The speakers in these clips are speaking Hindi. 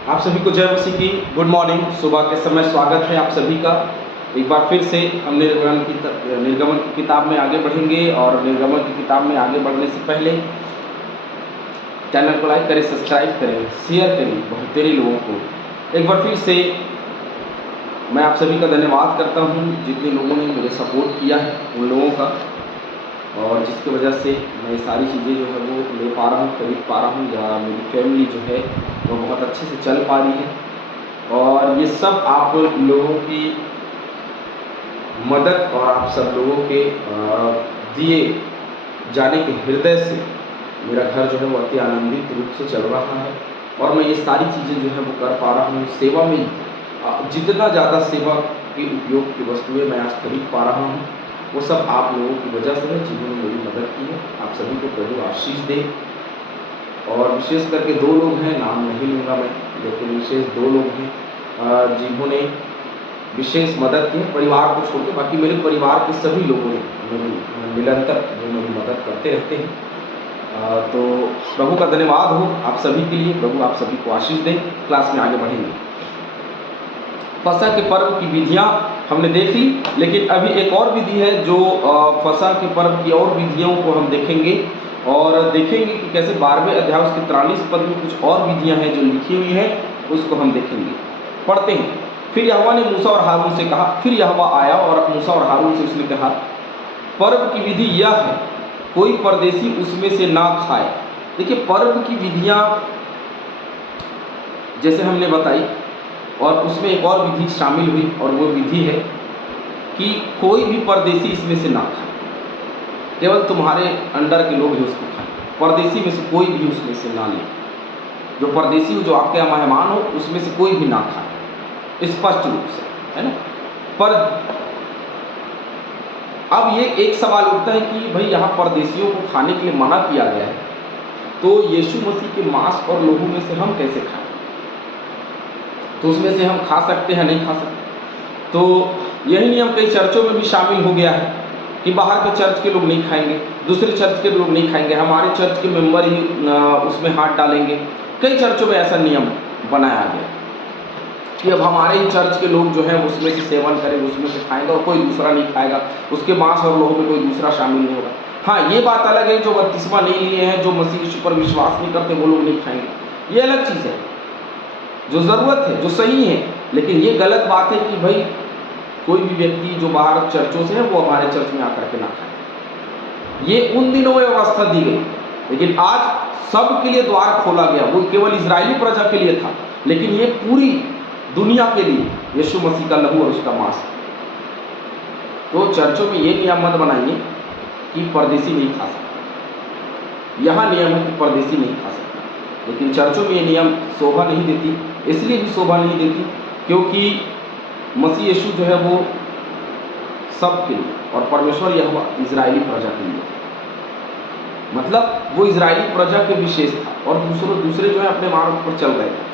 आप सभी को जय मसीह की गुड मॉर्निंग। सुबह के समय स्वागत है आप सभी का। एक बार फिर से हम निर्गमन की किताब में आगे बढ़ेंगे और निर्गमन की किताब में आगे बढ़ने से पहले चैनल को लाइक करें, सब्सक्राइब करें, शेयर करें बहुत तेरे लोगों को। एक बार फिर से मैं आप सभी का धन्यवाद करता हूँ जितने लोगों ने मुझे सपोर्ट किया है उन लोगों का, और जिसकी वजह से मैं सारी चीज़ें जो है वो ले पा रहा हूँ, खरीद पा रहा हूँ, या मेरी फैमिली जो है वो बहुत अच्छे से चल पा रही है। और ये सब आप लोगों की मदद और आप सब लोगों के दिए जाने के हृदय से मेरा घर जो है वो अति आनंदित रूप से चल रहा है। और मैं ये सारी चीज़ें जो है वो कर पा रहा हूँ सेवा में। जितना ज़्यादा सेवा के उपयोग की वस्तुएं मैं आज खरीद पा रहा हूँ वो सब आप लोगों की वजह से है जिन्होंने मेरी मदद की है। आप सभी को प्रभु आशीष दे। और विशेष करके दो लोग हैं, नाम नहीं लूँगा मैं, लेकिन विशेष दो लोग हैं जिन्होंने विशेष मदद की है परिवार को छोड़ के। बाकी मेरे परिवार के सभी लोगों ने मेरी निरंतर जो मेरी मदद करते रहते हैं। तो प्रभु का धन्यवाद हो आप सभी के लिए। प्रभु आप सभी को आशीष दे। क्लास में आगे बढ़ेंगे। फसह के पर्व की विधियां हमने देख ली, लेकिन अभी एक और विधि है जो फसह के पर्व की और विधियों को हम देखेंगे और देखेंगे कि कैसे 12वें अध्याय उसके 43 पद में कुछ और विधियां हैं जो लिखी हुई हैं, उसको हम देखेंगे। पढ़ते हैं। फिर यहोवा ने मूसा और हारून से कहा। फिर यहोवा आया और मूसा और हारून से उसने कहा, पर्व की विधि यह है, कोई परदेशी उसमें से ना खाए। देखिए, पर्व की विधियां जैसे हमने बताई और उसमें एक और विधि शामिल हुई, और वो विधि है कि कोई भी परदेशी इसमें से ना खाए, केवल तुम्हारे अंडर के लोग ही उसको खाएं। परदेशी में से कोई भी उसमें से ना ले। जो परदेशी हो, जो आपके यहाँ मेहमान हो, उसमें से कोई भी ना खाए, स्पष्ट रूप से, है ना। पर अब ये एक सवाल उठता है कि भाई यहाँ परदेशियों को खाने के लिए मना किया गया है, तो यीशु मसीह के मांस और लोहू में से हम कैसे खाएं? तो उसमें से हम खा सकते हैं, नहीं खा सकते? तो यही नियम कई चर्चों में भी शामिल हो गया है कि बाहर के चर्च के लोग नहीं खाएंगे, दूसरे चर्च के लोग नहीं खाएंगे, हमारे चर्च के मेंबर ही उसमें हाथ डालेंगे। कई चर्चों में ऐसा नियम बनाया गया कि अब हमारे ही चर्च के लोग जो है उसमें से सेवन करेंगे, उसमें से खाएंगे और कोई दूसरा नहीं खाएगा, उसके मांस और लोहू में कोई दूसरा शामिल नहीं होगा। हाँ, ये बात अलग है, जो बपतिस्मा नहीं लिए हैं, जो मसीह यीशु पर विश्वास नहीं करते, वो लोग नहीं खाएंगे। ये अलग चीज़ है, जो ज़रूरत है, जो सही है। लेकिन ये गलत बात है कि भाई कोई भी व्यक्ति जो बाहर चर्चों से है वो हमारे चर्च में आकर के ना खाए। ये उन दिनों में व्यवस्था दी गई, लेकिन आज सब के लिए द्वार खोला गया। वो केवल इजरायली प्रजा के लिए था, लेकिन ये पूरी दुनिया के लिए यीशु मसीह का लहू और उसका मांस। तो चर्चों में ये नियम मत बनाइए कि परदेशी नहीं खा सकता। यहाँ नियम है कि परदेशी नहीं खा सकता, लेकिन चर्चों में ये नियम शोभा नहीं देती। इसलिए भी शोभा नहीं देती क्योंकि मसीह यीशु जो है वो सबके लिए, और परमेश्वर यहोवा इजरायली प्रजा के लिए, मतलब वो इजरायली प्रजा के विशेष था, और दूसरे जो है अपने मार्ग पर चल रहे थे।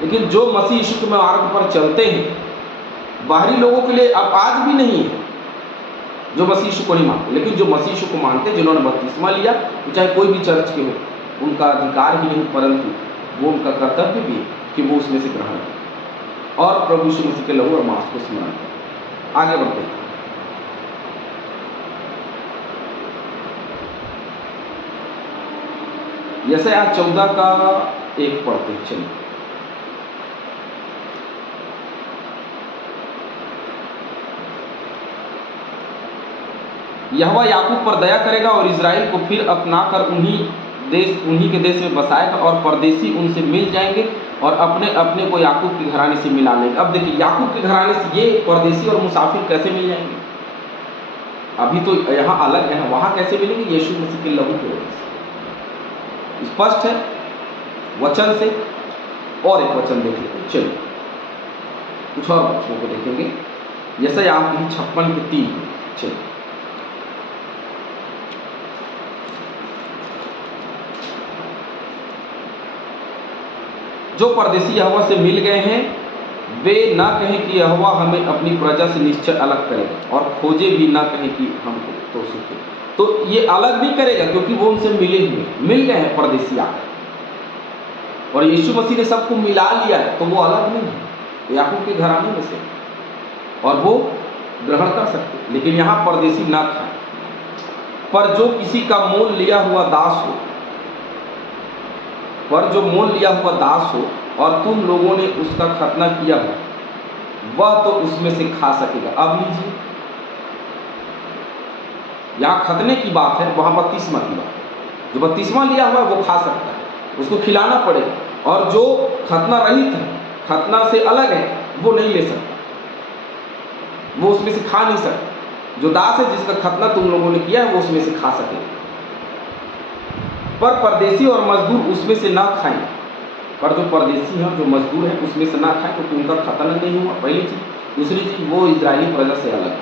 लेकिन जो मसीह यीशु के मार्ग पर चलते हैं, बाहरी लोगों के लिए अब आज भी नहीं है जो मसीह यीशु को नहीं मानते, लेकिन जो मसीह यीशु को मानते, जिन्होंने बपतिस्मा लिया, चाहे कोई भी चर्च के हो, उनका अधिकार ही नहीं परंतु वो उनका कर्तव्य भी है कि वो उसमें से ग्रहण करें और प्रभु यीशु मसीह के लहू और मांस को स्मरण करें। आगे बढ़ते हैं। यशायाह 14 का 1 पढ़ते हैं। चलिए, यहोवा याकूब पर दया करेगा और इजराइल को फिर अपनाकर उन्हीं के देश में बसाएगा, और परदेशी उनसे मिल जाएंगे और अपने अपने को याकूब के घराने से मिला लेंगे। अब देखिए, याकूब के घराने से ये परदेशी और मुसाफिर कैसे मिल जाएंगे? अभी तो यहाँ अलग है ना, वहाँ कैसे मिलेंगे? यीशु मसीह के लहू की वजह से। स्पष्ट है वचन से। और एक वचन देख लेते। चलिए, कुछ और वचनों को देखेंगे। यशायाह 56 के 3। चलिए, जो परदेशी यहोवा से मिल गए हैं वे ना कहें कि यहोवा हमें अपनी प्रजा से निश्चय अलग करेगा, और खोजे भी ना कहें कि हमको तो सूखे। तो ये अलग नहीं करेगा क्योंकि वो उनसे मिले हुए, मिल गए हैं परदेशी आकर। और यीशु मसीह ने सबको मिला लिया है, तो वो अलग नहीं है, याकूब के घराने में से, और वो ग्रहण कर सकते। लेकिन यहाँ परदेसी ना खाए। पर जो किसी का मोल लिया हुआ दास हो, पर जो मोल लिया हुआ दास हो और तुम लोगों ने उसका खतना किया हो, वह तो उसमें से खा सकेगा। अब लीजिए, यहाँ खतने की बात है, वहाँ बपतिस्मा की बात है। जो बपतिस्मा लिया हुआ है वो खा सकता है, उसको खिलाना पड़ेगा। और जो खतना रहित है, खतना से अलग है, वो नहीं ले सकता, वो उसमें से खा नहीं सकता। जो दास है, जिसका खतना तुम लोगों ने किया है, वो उसमें से खा सकेगा। पर परदेसी और मजदूर उसमें से ना खाएं। पर जो परदेसी हैं, जो मजदूर हैं, उसमें से ना खाएं, क्योंकि उनका खतना नहीं हुआ, पहली चीज़। दूसरी चीज़, वो इजरायली प्रजा से अलग है,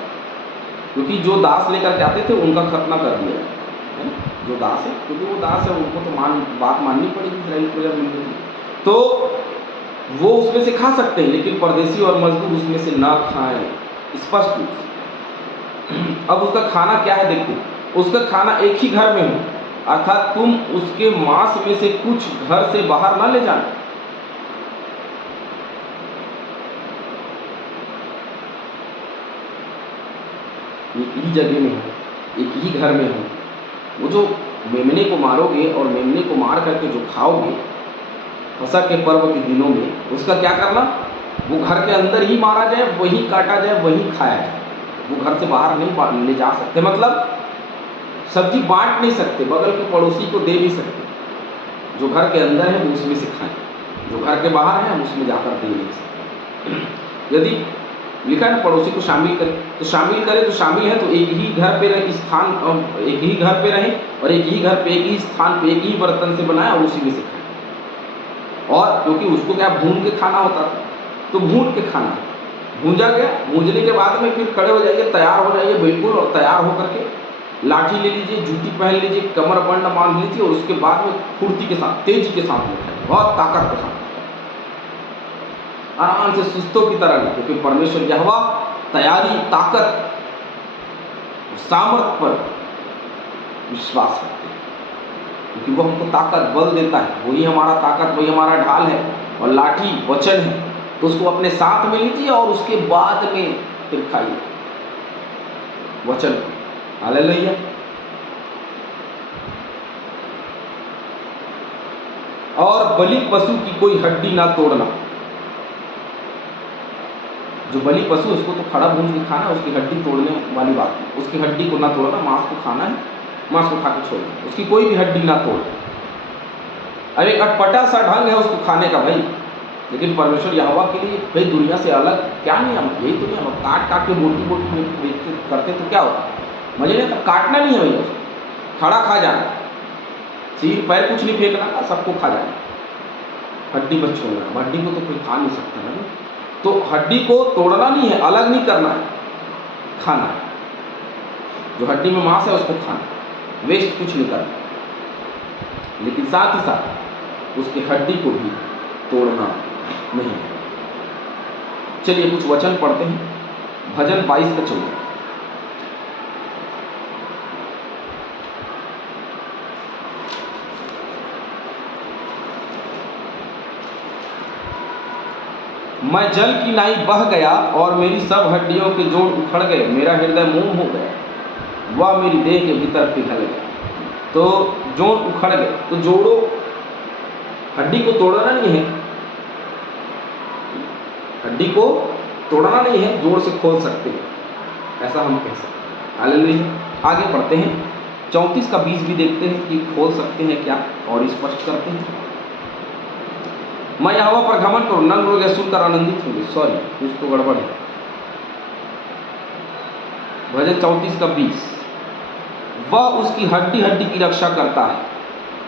क्योंकि जो दास लेकर के आते थे उनका खतना कर दिया है ना, जो दास है, क्योंकि वो दास है, उनको तो बात माननी पड़ेगी इजरायली प्रजा मिलने की। तो वो उसमें से खा सकते हैं, लेकिन परदेसी और मजदूर उसमें से ना खाएं, स्पष्ट रूप से। अब उसका खाना क्या है देखते हैं। उसका खाना एक ही घर में हो, अर्थात तुम उसके मांस में से कुछ घर से बाहर ना ले जाना। एक ही जगह में हो, एक ही घर में हो। वो जो मेमने को मारोगे और मेमने को मार करके जो खाओगे फसह के पर्व के दिनों में, उसका क्या करना, वो घर के अंदर ही मारा जाए, वहीं काटा जाए, वहीं खाया जाए। वो घर से बाहर नहीं ले जा सकते, मतलब सब्जी बांट नहीं सकते, बगल के पड़ोसी को दे नहीं सकते। जो घर के अंदर है वो उसमें से खाएं, जो घर के बाहर है हम उसमें जाकर दे नहीं सकते। यदि लिखा है ना पड़ोसी को शामिल करें, तो शामिल करें, तो शामिल है तो एक ही घर पे रहे, स्थान एक ही घर पे रहें, और एक ही घर पे, एक ही स्थान पे, एक ही बर्तन से बनाए और उसी में से खाएं। और क्योंकि उसको क्या भून के खाना होता था, तो भून के खाना, भूंजा गया, भूंजने के बाद में फिर खड़े हो जाइए, तैयार हो जाइए बिल्कुल, और तैयार होकर के लाठी ले लीजिए, जूती पहन लीजिए, कमर बंड बांध लीजिए, और उसके बाद में फुर्ती के साथ, तेजी के साथ में खाइए, बहुत ताकत के साथ, आराम से सुस्तों की तरह नहीं, क्योंकि परमेश्वर यहोवा तैयारी, ताकत, सामर्थ पर विश्वास करते हैं, क्योंकि वो हमको ताकत, बल देता है। वही हमारा ताकत, वही हमारा ढाल है, और लाठी वचन है। तो उसको अपने साथ में लीजिए और उसके बाद में फिर खाइए वचन। हालेलुया। और बलि पशु की कोई हड्डी ना तोड़ना। जो बलि पशु, उसको तो खड़ा भून के खाना, उसकी हड्डी तोड़ने वाली बात नहीं। उसकी हड्डी को ना तोड़ना, मांस को खाना है, मांस को खा के छोड़ना, उसकी कोई भी हड्डी ना तोड़। अब एक अटपटा सा ढंग है उसको खाने का भाई, लेकिन परमेश्वर यहोवा के लिए भाई दुनिया से अलग क्या नियम, यही तो नियम। काट काट के बोटी बोटी में करते तो क्या होता, मजे नहीं, तब काटना नहीं है भैया, उसको खड़ा खा जाना, सिर पैर कुछ नहीं फेंकना, सबको खा जाना, हड्डी बस छोड़ना। हड्डी को तो कोई खा नहीं सकता ना, तो हड्डी को तोड़ना नहीं है, अलग नहीं करना है, खाना है। जो हड्डी में मांस है उसको खाना, वेस्ट कुछ नहीं करना, लेकिन साथ ही साथ उसकी हड्डी को भी तोड़ना नहीं है। चलिए कुछ वचन पढ़ते हैं, भजन 22 का 14। मैं जल की नाई बह गया और मेरी सब हड्डियों के जोड़ उखड़ गए, मेरा हृदय मोम हो गया, वह मेरी देह के भीतर पिघल गया। तो जोड़ उखड़ गए, तो जोड़ो, हड्डी को तोड़ना नहीं है, हड्डी को तोड़ना नहीं है, जोड़ से खोल सकते हैं, ऐसा हम कह सकते हैं। हालेलुया। आगे पढ़ते हैं, 34 का 20 भी देखते हैं कि खोल सकते हैं क्या, और स्पष्ट करते हैं। मैं यहोवा पर घमंड करूं, नंग लोग सुनकर आनंदित होंगे। सॉरी, कुछ तो गड़बड़ है। भजन 34 का 20। वह उसकी हड्डी हड्डी की रक्षा करता है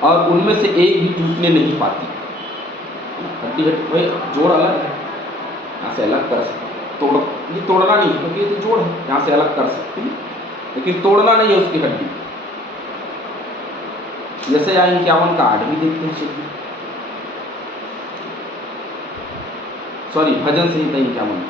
और उनमें से एक भी टूटने नहीं पाती। हड्डी हड्डी जोड़ अलग है, यहाँ से अलग कर सकते, ये तोड़ना नहीं है, क्योंकि ये तो जोड़ है, यहाँ से अलग कर सकते हैं, लेकिन तोड़ना नहीं है उसकी हड्डी। जैसे यहाँ 51 का 8 भी देखते हैं, चलिए, सॉरी भजन संहिता 51।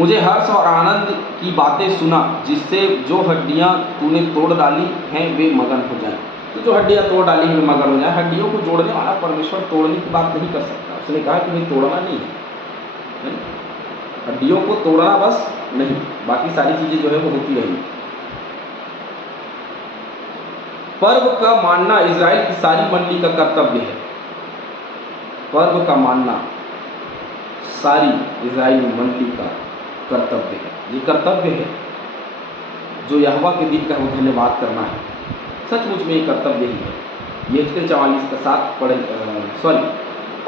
मुझे हर्ष और आनंद की बातें सुना, जिससे जो हड्डियाँ तूने तोड़ डाली हैं वे मगन हो जाएं। तो जो हड्डियाँ तोड़ डाली हैं वे मगन हो जाएं। हड्डियों को जोड़ने वाला परमेश्वर तोड़ने की बात नहीं कर सकता। उसने कहा कि भाई तोड़ना नहीं है, हड्डियों को तोड़ना बस नहीं, बाकी सारी चीज़ें जो है वो होती रहेंगी। पर्व का मानना इजराइल की सारी मंडली का कर्तव्य है। पर्व का मानना सारी इजराइल मंडली का कर्तव्य है। ये कर्तव्य है जो यहोवा के दिन का वो धन्यवाद करना है। सचमुच में ये कर्तव्य ही है। यहेजकेल 44 का 7 पढ़े।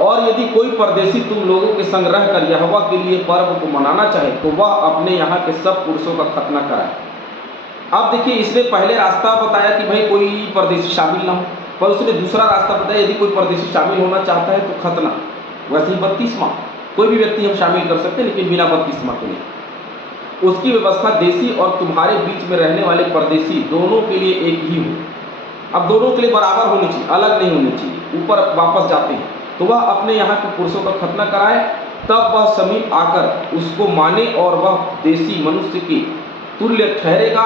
और यदि कोई परदेशी तुम लोगों के संग रहकर यहोवा के लिए पर्व को मनाना चाहे तो वह अपने यहाँ के सब पुरुषों का खतना कराए। अब देखिए, इसने पहले रास्ता बताया कि भाई कोई परदेशी शामिल ना हो, पर उसने दूसरा रास्ता बताया यदि कोई परदेशी शामिल होना चाहता है तो खतना। वैसे ही बपतिस्मा कोई भी व्यक्ति हम शामिल कर सकते हैं, लेकिन बिना बपतिस्मा के नहीं। उसकी व्यवस्था देशी और तुम्हारे बीच में रहने वाले परदेशी दोनों के लिए एक ही हो। अब दोनों के लिए बराबर होनी चाहिए, अलग नहीं होनी चाहिए। ऊपर वापस जाते हैं तो वह अपने यहाँ के पुरुषों का खतना कराए, तब वह समीप आकर उसको माने और वह देशी मनुष्य के तुल्य ठहरेगा,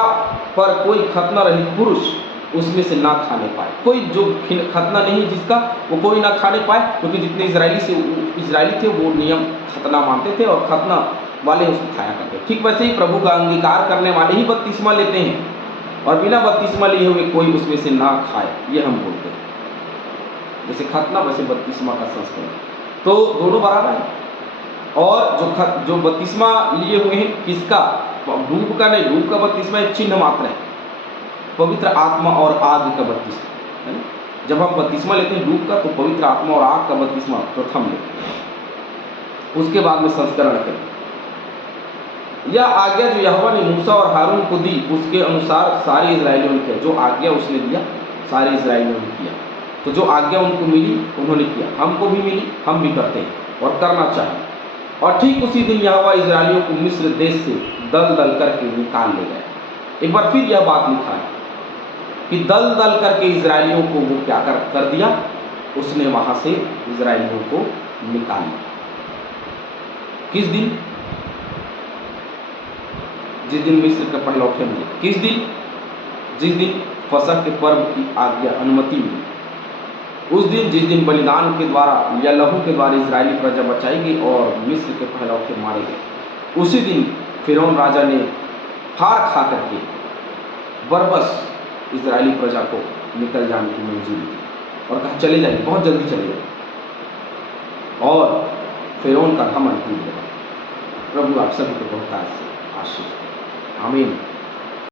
पर कोई खतना रहित पुरुष उसमें से ना खाने पाए। कोई जो खतना नहीं जिसका, वो कोई ना खाने पाए, क्योंकि जितने इजरायली थे वो नियम खतना मानते थे और खतना वाले उसको खाया करते। ठीक वैसे ही प्रभु का अंगीकार करने वाले ही बपतिस्मा लेते हैं और बिना बपतिस्मा लिए हुए कोई उसमें से ना खाए, ये हम बोलते हैं। जैसे खतना वैसे बपतिस्मा का संस्करण, तो दोनों बराबर है। और जो बपतिस्मा लिए हुए हैं किसका, डूब का नहीं, डूब का बपतिस्मा एक चिन्ह मात्र है, पवित्र आत्मा और आग का बपतिस्मा है। जब हम बपतिस्मा लेते हैं डूब का, तो पवित्र आत्मा और आग का बपतिस्मा प्रथम लेते हैं, उसके बाद में संस्करण करें। यह आज्ञा जो यहोवा ने मूसा और हारून को दी, उसके अनुसार सारे इजरायलियों ने किया। जो आज्ञा उसने दिया सारे इजरायलियों ने किया। तो जो आज्ञा उनको मिली उन्होंने किया, हमको भी मिली, हम भी करते हैं और करना चाहिए। और ठीक उसी दिन यहोवा इजरायलियों को मिस्र देश से दल दल करके निकाल ले गए। एक बार फिर यह बात लिखा है कि दल दल करके इजरायलियों को वो क्या कर दिया, उसने वहां से इजरायलियों को निकाल लिया। किस दिन? जिस दिन मिस्र के पहलौठे मिले। किस दिन? जिस दिन फसह के पर्व की आज्ञा अनुमति मिली, उस दिन जिस दिन बलिदान के द्वारा या लहू के द्वारा इजरायली प्रजा बचाई गई और मिस्र के पहलौठे मारे गए, उसी दिन फिरौन राजा ने हार खा करके बरबस इजरायली प्रजा को निकल जाने की मंजूरी दी और कहा चले जाइए, बहुत जल्दी चले जाइए। और फिरौन का घमंड टूट गया। प्रभु आप सभी को बहुतायत से आशीष दे। आमीन।